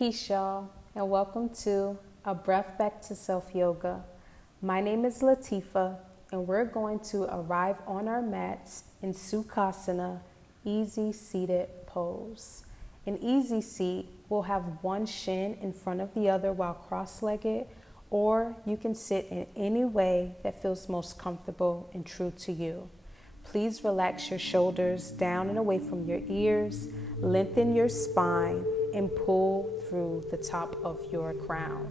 Peace, y'all, and welcome to A Breath Back to Self Yoga. My name is Latifa, and we're going to arrive on our mats in Sukhasana, easy seated pose. In easy seat, we'll have one shin in front of the other while cross-legged, or you can sit in any way that feels most comfortable and true to you. Please relax your shoulders down and away from your ears, lengthen your spine, and pull through the top of your crown.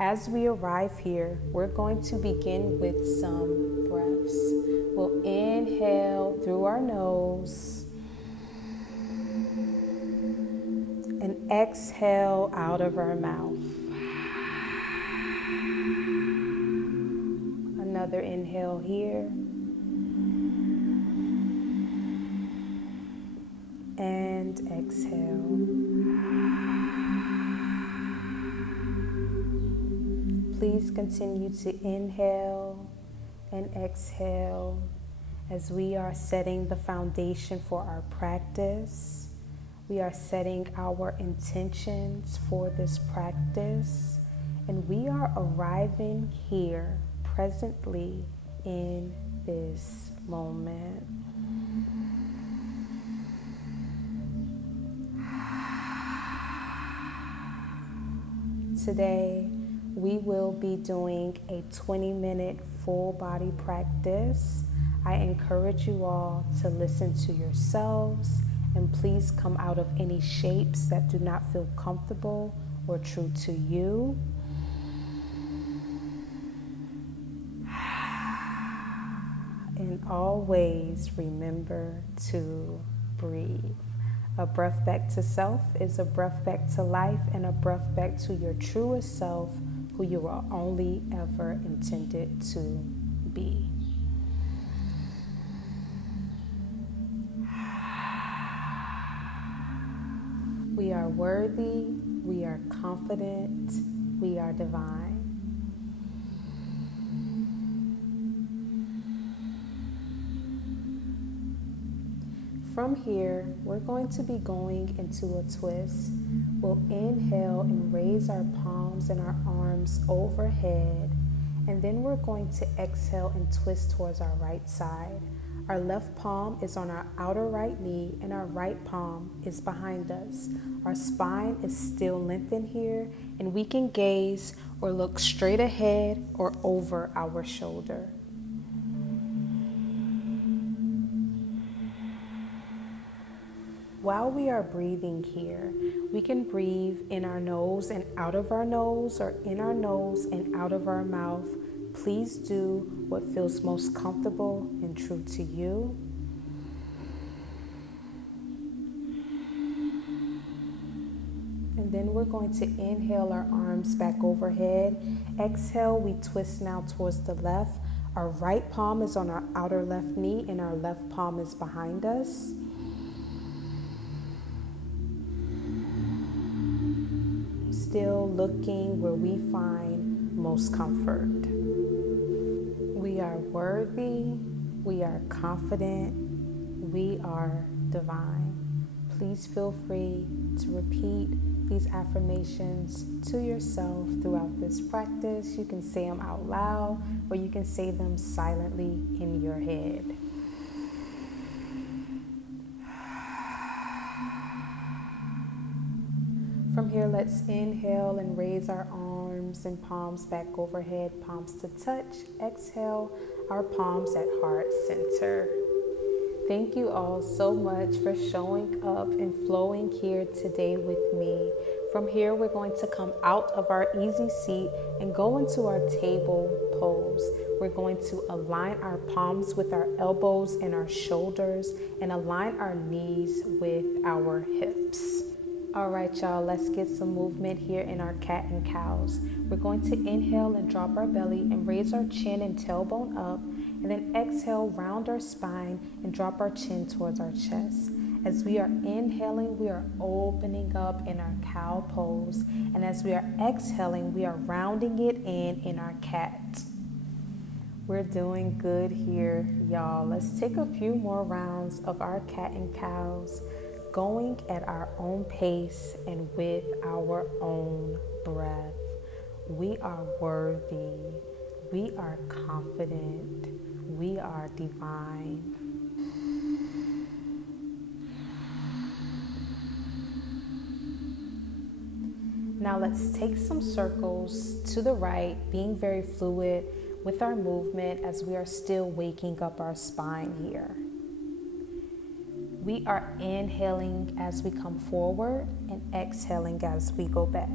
As we arrive here, we're going to begin with some breaths. We'll inhale through our nose and exhale out of our mouth. Another inhale here. And exhale. Please continue to inhale and exhale as we are setting the foundation for our practice. We are setting our intentions for this practice, and we are arriving here presently in this moment. Today, we will be doing a 20-minute full body practice. I encourage you all to listen to yourselves and please come out of any shapes that do not feel comfortable or true to you. And always remember to breathe. A breath back to self is a breath back to life and a breath back to your truest self, who you are only ever intended to be. We are worthy, we are confident, we are divine. From here, we're going to be going into a twist. We'll inhale and raise our palms and our arms overhead, and then we're going to exhale and twist towards our right side. Our left palm is on our outer right knee, and our right palm is behind us. Our spine is still lengthened here, and we can gaze or look straight ahead or over our shoulder. While we are breathing here, we can breathe in our nose and out of our nose, or in our nose and out of our mouth. Please do what feels most comfortable and true to you. And then we're going to inhale our arms back overhead. Exhale, we twist now towards the left. Our right palm is on our outer left knee and our left palm is behind us. Still looking where we find most comfort. We are worthy, we are confident, we are divine. Please feel free to repeat these affirmations to yourself throughout this practice. You can say them out loud or you can say them silently in your head. From here, let's inhale and raise our arms and palms back overhead, palms to touch. Exhale, our palms at heart center. Thank you all so much for showing up and flowing here today with me. From here, we're going to come out of our easy seat and go into our table pose. We're going to align our palms with our elbows and our shoulders and align our knees with our hips. All right, y'all, let's get some movement here in our cat and cows. We're going to inhale and drop our belly and raise our chin and tailbone up, and then exhale, round our spine and drop our chin towards our chest. As we are inhaling, we are opening up in our cow pose, and as we are exhaling, we are rounding it in our cat. We're doing good here, y'all. Let's take a few more rounds of our cat and cows. going at our own pace and with our own breath. We are worthy. We are confident. We are divine. Now let's take some circles to the right, being very fluid with our movement as we are still waking up our spine here. We are inhaling as we come forward and exhaling as we go back.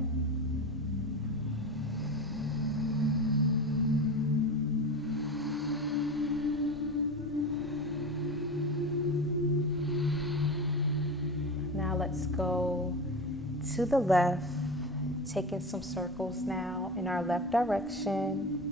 Now let's go to the left, taking some circles now in our left direction.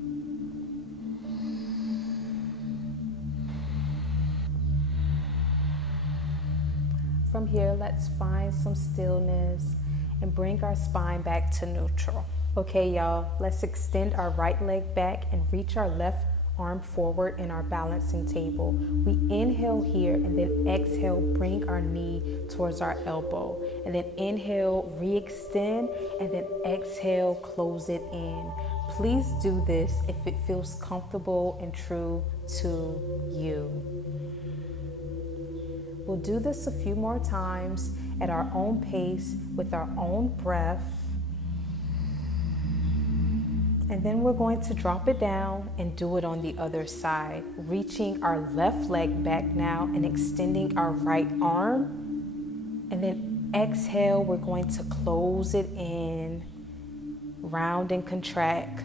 From here, let's find some stillness and bring our spine back to neutral. Okay, y'all, let's extend our right leg back and reach our left arm forward in our balancing table. We inhale here and then exhale, bring our knee towards our elbow. And then inhale, re-extend, and then exhale, close it in. Please do this if it feels comfortable and true to you. We'll do this a few more times at our own pace with our own breath. And then we're going to drop it down and do it on the other side, reaching our left leg back now and extending our right arm. And then exhale, we're going to close it in, round and contract.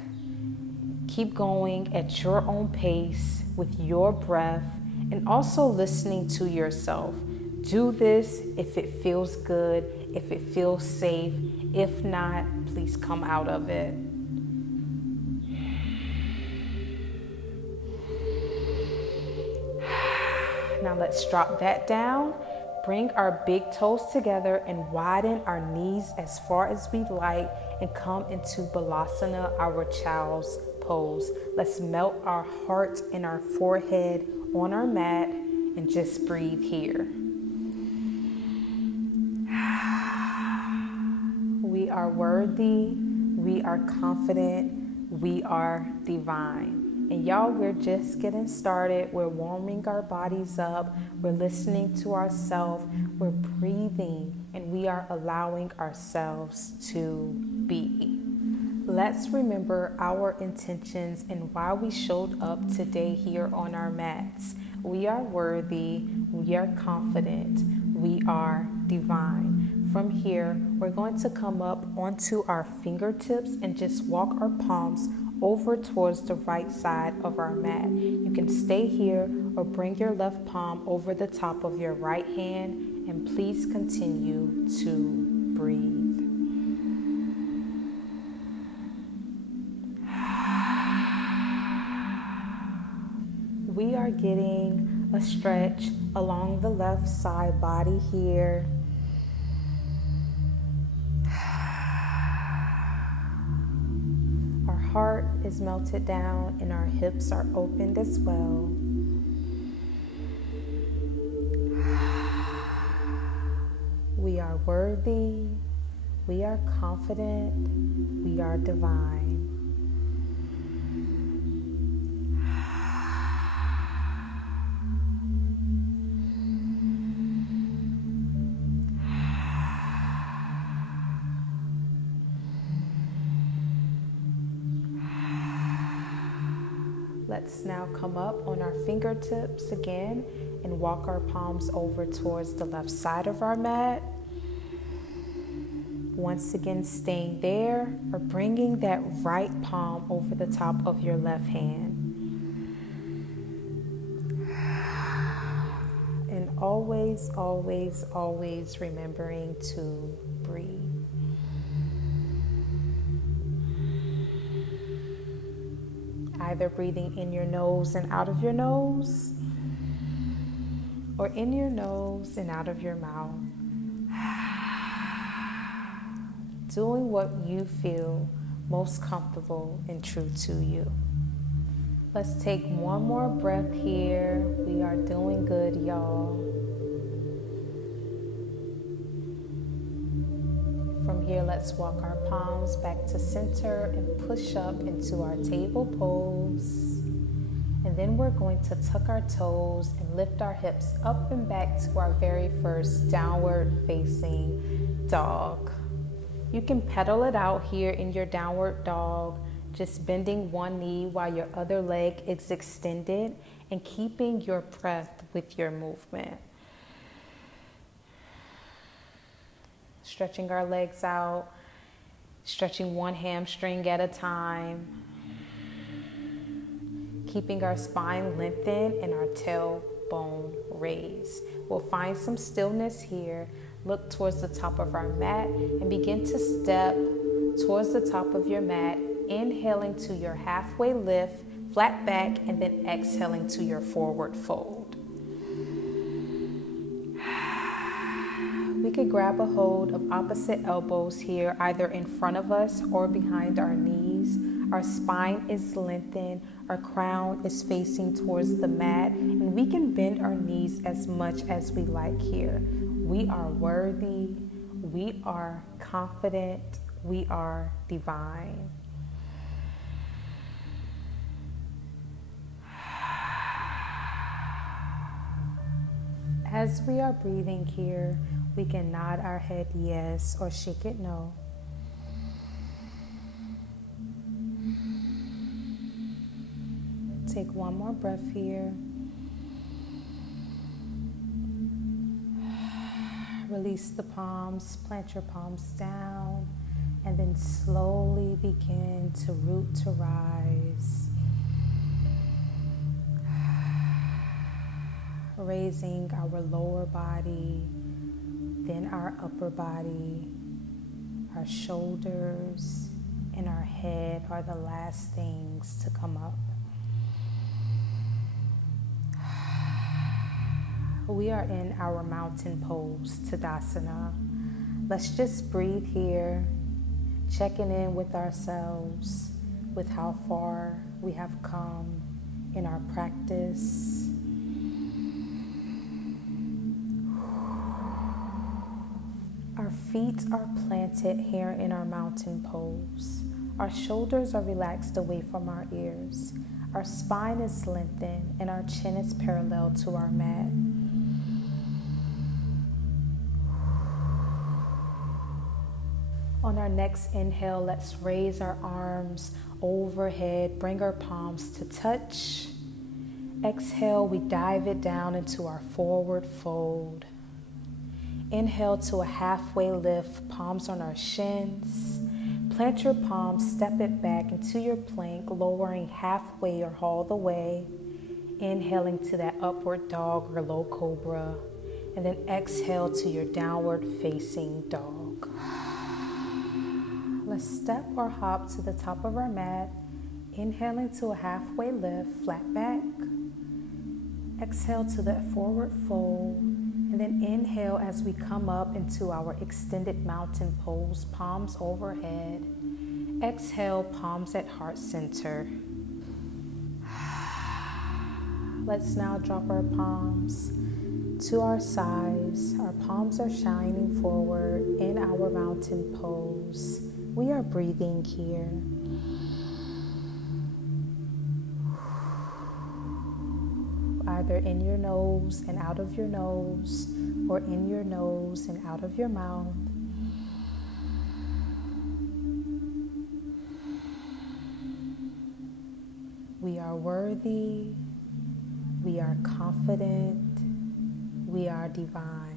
Keep going at your own pace with your breath and also listening to yourself. Do this if it feels good, if it feels safe. If not, please come out of it. Now let's drop that down. Bring our big toes together and widen our knees as far as we like and come into Balasana, our child's pose. Let's melt our heart and our forehead on our mat and just breathe here. We are worthy. We are confident. We are divine. And y'all, we're just getting started. We're warming our bodies up. We're listening to ourselves. We're breathing, and we are allowing ourselves to be. Let's remember our intentions and why we showed up today here on our mats. We are worthy. We are confident. We are divine. From here, we're going to come up onto our fingertips and just walk our palms over towards the right side of our mat. You can stay here or bring your left palm over the top of your right hand, and please continue to breathe. We are getting a stretch along the left side body here. Heart is melted down and our hips are opened as well. We are worthy. We are confident. We are divine. Let's now come up on our fingertips again and walk our palms over towards the left side of our mat. Once again, staying there or bringing that right palm over the top of your left hand. And always, always, always remembering to breathe. Either breathing in your nose and out of your nose, or in your nose and out of your mouth. Doing what you feel most comfortable and true to you. Let's take one more breath here. We are doing good, y'all. here, let's walk our palms back to center and push up into our table pose. And then we're going to tuck our toes and lift our hips up and back to our very first downward facing dog. You can pedal it out here in your downward dog, just bending one knee while your other leg is extended and keeping your breath with your movement. Stretching our legs out, stretching one hamstring at a time, keeping our spine lengthened and our tailbone raised. We'll find some stillness here. Look towards the top of our mat and begin to step towards the top of your mat, inhaling to your halfway lift, flat back, and then exhaling to your forward fold. We could grab a hold of opposite elbows here, either in front of us or behind our knees. Our spine is lengthened, our crown is facing towards the mat, and we can bend our knees as much as we like here. We are worthy, we are confident, we are divine. As we are breathing here, we can nod our head yes or shake it no. Take one more breath here. Release the palms, plant your palms down, and then slowly begin to root to rise. Raising our lower body, then our upper body, our shoulders, and our head are the last things to come up. We are in our mountain pose, Tadasana. Let's just breathe here, checking in with ourselves, with how far we have come in our practice. Our feet are planted here in our mountain pose. Our shoulders are relaxed away from our ears. Our spine is lengthened and our chin is parallel to our mat. On our next inhale, let's raise our arms overhead, bring our palms to touch. Exhale, we dive it down into our forward fold. Inhale to a halfway lift, palms on our shins. Plant your palms, step it back into your plank, lowering halfway or all the way. Inhaling to that upward dog or low cobra. And then exhale to your downward facing dog. Let's step or hop to the top of our mat, inhaling to a halfway lift, flat back. Exhale to that forward fold, and then inhale as we come up into our extended mountain pose, palms overhead. Exhale, palms at heart center. Let's now drop our palms to our sides. Our palms are shining forward in our mountain pose. We are breathing here. Either in your nose and out of your nose, or in your nose and out of your mouth. We are worthy, we are confident, we are divine.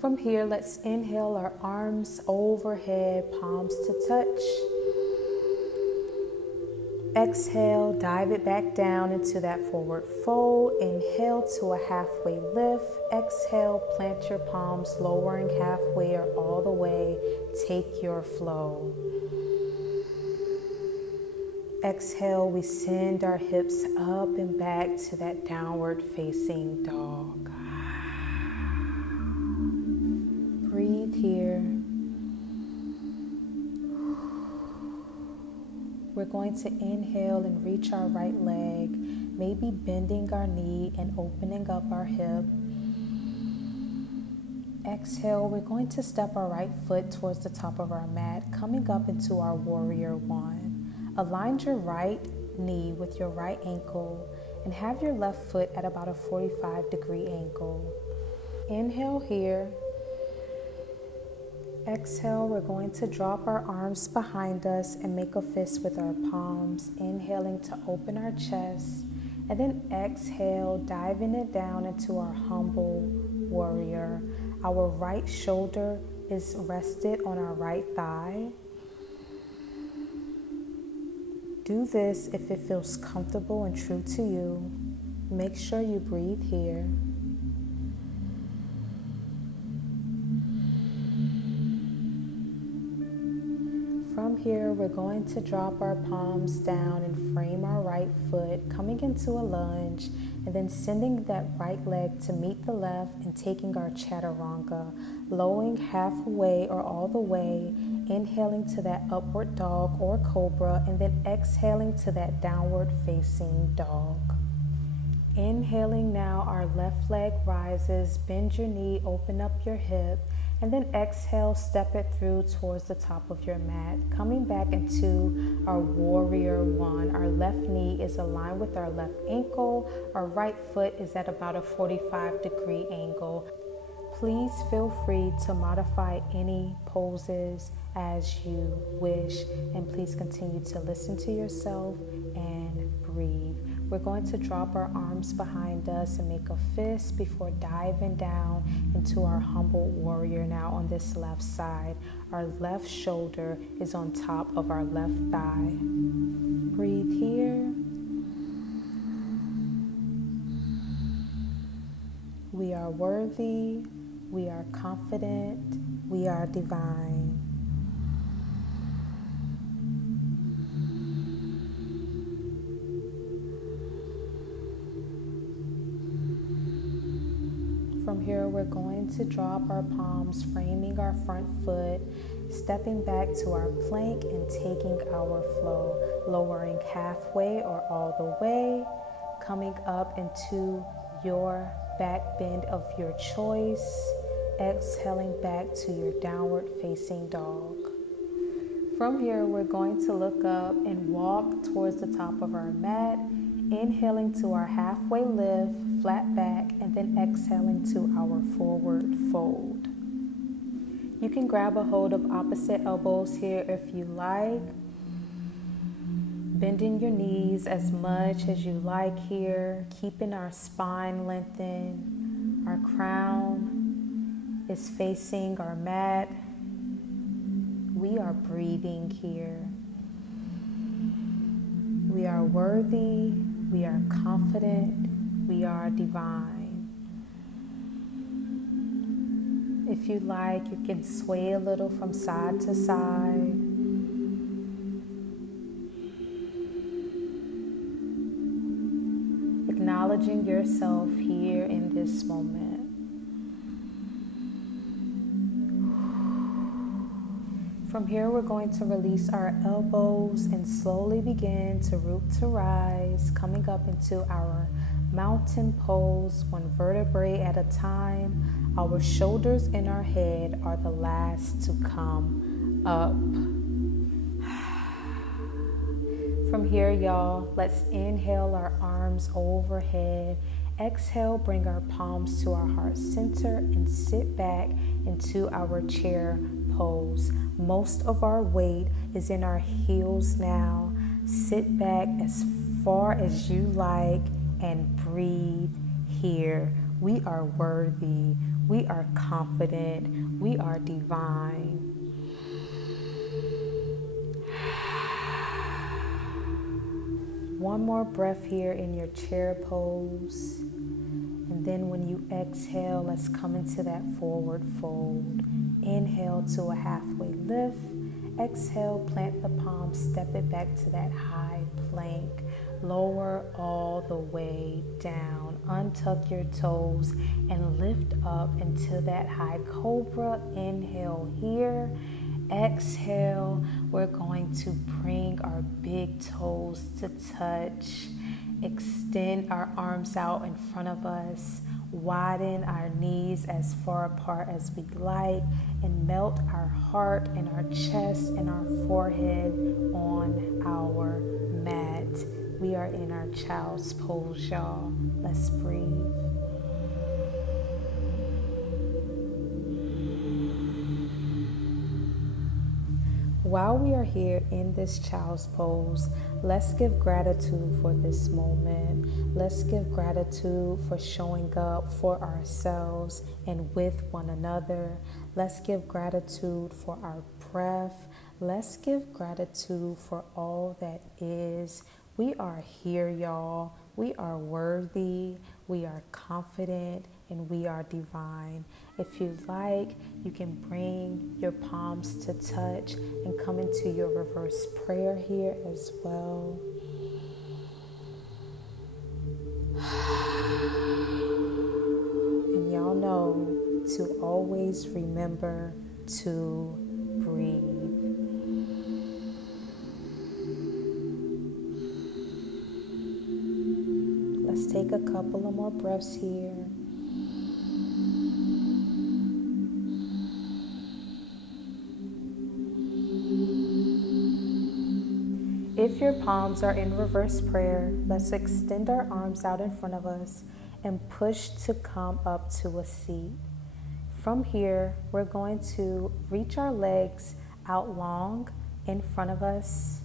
From here, let's inhale our arms overhead, palms to touch. Exhale, dive it back down into that forward fold. Inhale to a halfway lift. Exhale, plant your palms, lowering halfway or all the way. Take your flow. Exhale, we send our hips up and back to that downward facing dog. Breathe here. We're going to inhale and reach our right leg, maybe bending our knee and opening up our hip. Exhale, we're going to step our right foot towards the top of our mat, coming up into our warrior one. Align your right knee with your right ankle and have your left foot at about a 45-degree angle. Inhale here. Exhale, we're going to drop our arms behind us and make a fist with our palms, inhaling to open our chest, and then exhale, diving it down into our humble warrior. Our right shoulder is rested on our right thigh. Do this if it feels comfortable and true to you. Make sure you breathe here. From here, we're going to drop our palms down and frame our right foot, coming into a lunge, and then sending that right leg to meet the left and taking our chaturanga, lowering halfway or all the way, inhaling to that upward dog or cobra, and then exhaling to that downward facing dog. Inhaling now, our left leg rises, bend your knee, open up your hip, and then exhale, step it through towards the top of your mat. Coming back into our warrior one. Our left knee is aligned with our left ankle. Our right foot is at about a 45-degree angle. Please feel free to modify any poses as you wish, and please continue to listen to yourself and breathe. We're going to drop our arms behind us and make a fist before diving down into our humble warrior. Now on this left side, our left shoulder is on top of our left thigh. Breathe here. We are worthy. We are confident. We are divine. From here, we're going to drop our palms, framing our front foot, stepping back to our plank and taking our flow, lowering halfway or all the way, coming up into your back bend of your choice, exhaling back to your downward facing dog. From here, we're going to look up and walk towards the top of our mat, inhaling to our halfway lift, flat back, and then exhaling to our forward fold. You can grab a hold of opposite elbows here if you like. Bending your knees as much as you like here, keeping our spine lengthened. Our crown is facing our mat. We are breathing here. We are worthy. We are confident. We are divine. If you like, you can sway a little from side to side. Acknowledging yourself here in this moment. From here, we're going to release our elbows and slowly begin to root to rise, coming up into our mountain pose, one vertebrae at a time. Our shoulders and our head are the last to come up. From here, y'all, let's inhale our arms overhead. Exhale, bring our palms to our heart center and sit back into our chair pose. Most of our weight is in our heels now. Sit back as far as you like and breathe here. We are worthy. We are confident. We are divine. One more breath here in your chair pose. And then when you exhale, let's come into that forward fold. Inhale to a halfway lift. Exhale, plant the palms, step it back to that high plank. Lower all the way down. Untuck your toes and lift up into that high cobra. Inhale here. Exhale, we're going to bring our big toes to touch. Extend our arms out in front of us. Widen our knees as far apart as we like, and melt our heart and our chest and our forehead on our mat. We are in our child's pose, y'all. Let's breathe. While we are here in this child's pose, let's give gratitude for this moment. Let's give gratitude for showing up for ourselves and with one another. Let's give gratitude for our breath. Let's give gratitude for all that is. We are here, y'all. We are worthy. We are confident. And we are divine. If you like, you can bring your palms to touch and come into your reverse prayer here as well. And y'all know to always remember to breathe. Let's take a couple of more breaths here. If your palms are in reverse prayer, let's extend our arms out in front of us and push to come up to a seat. From here, we're going to reach our legs out long in front of us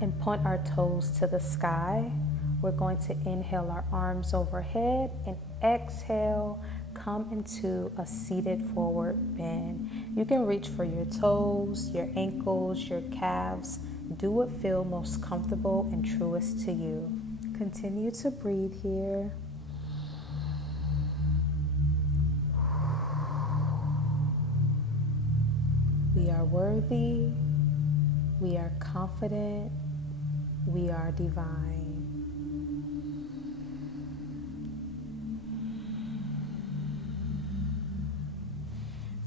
and point our toes to the sky. We're going to inhale our arms overhead and exhale, come into a seated forward bend. You can reach for your toes, your ankles, your calves. Do what feels most comfortable and truest to you. Continue to breathe here. We are worthy. We are confident. We are divine.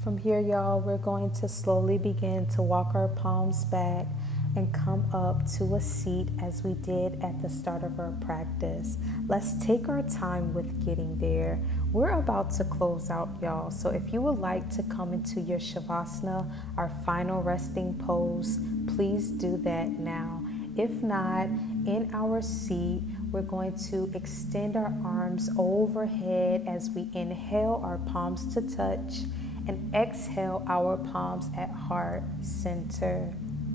From here, y'all, we're going to slowly begin to walk our palms back and come up to a seat as we did at the start of our practice. Let's take our time with getting there. We're about to close out, y'all. So if you would like to come into your Shavasana, our final resting pose, please do that now. If not, in our seat, we're going to extend our arms overhead as we inhale our palms to touch and exhale our palms at heart center.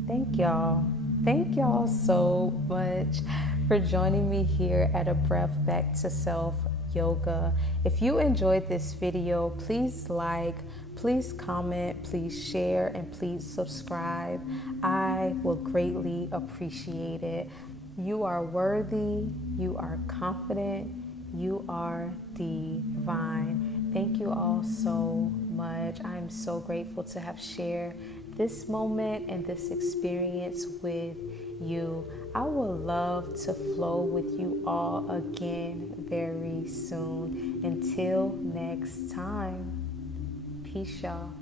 Thank y'all. Thank y'all so much for joining me here at A Breath Back to Self Yoga. If you enjoyed this video, please like, please comment, please share, and please subscribe. I will greatly appreciate it. You are worthy, you are confident, you are divine. Thank you all so much. I am so grateful to have shared this moment and this experience with you. I would love to flow with you all again very soon. Until next time, peace, y'all.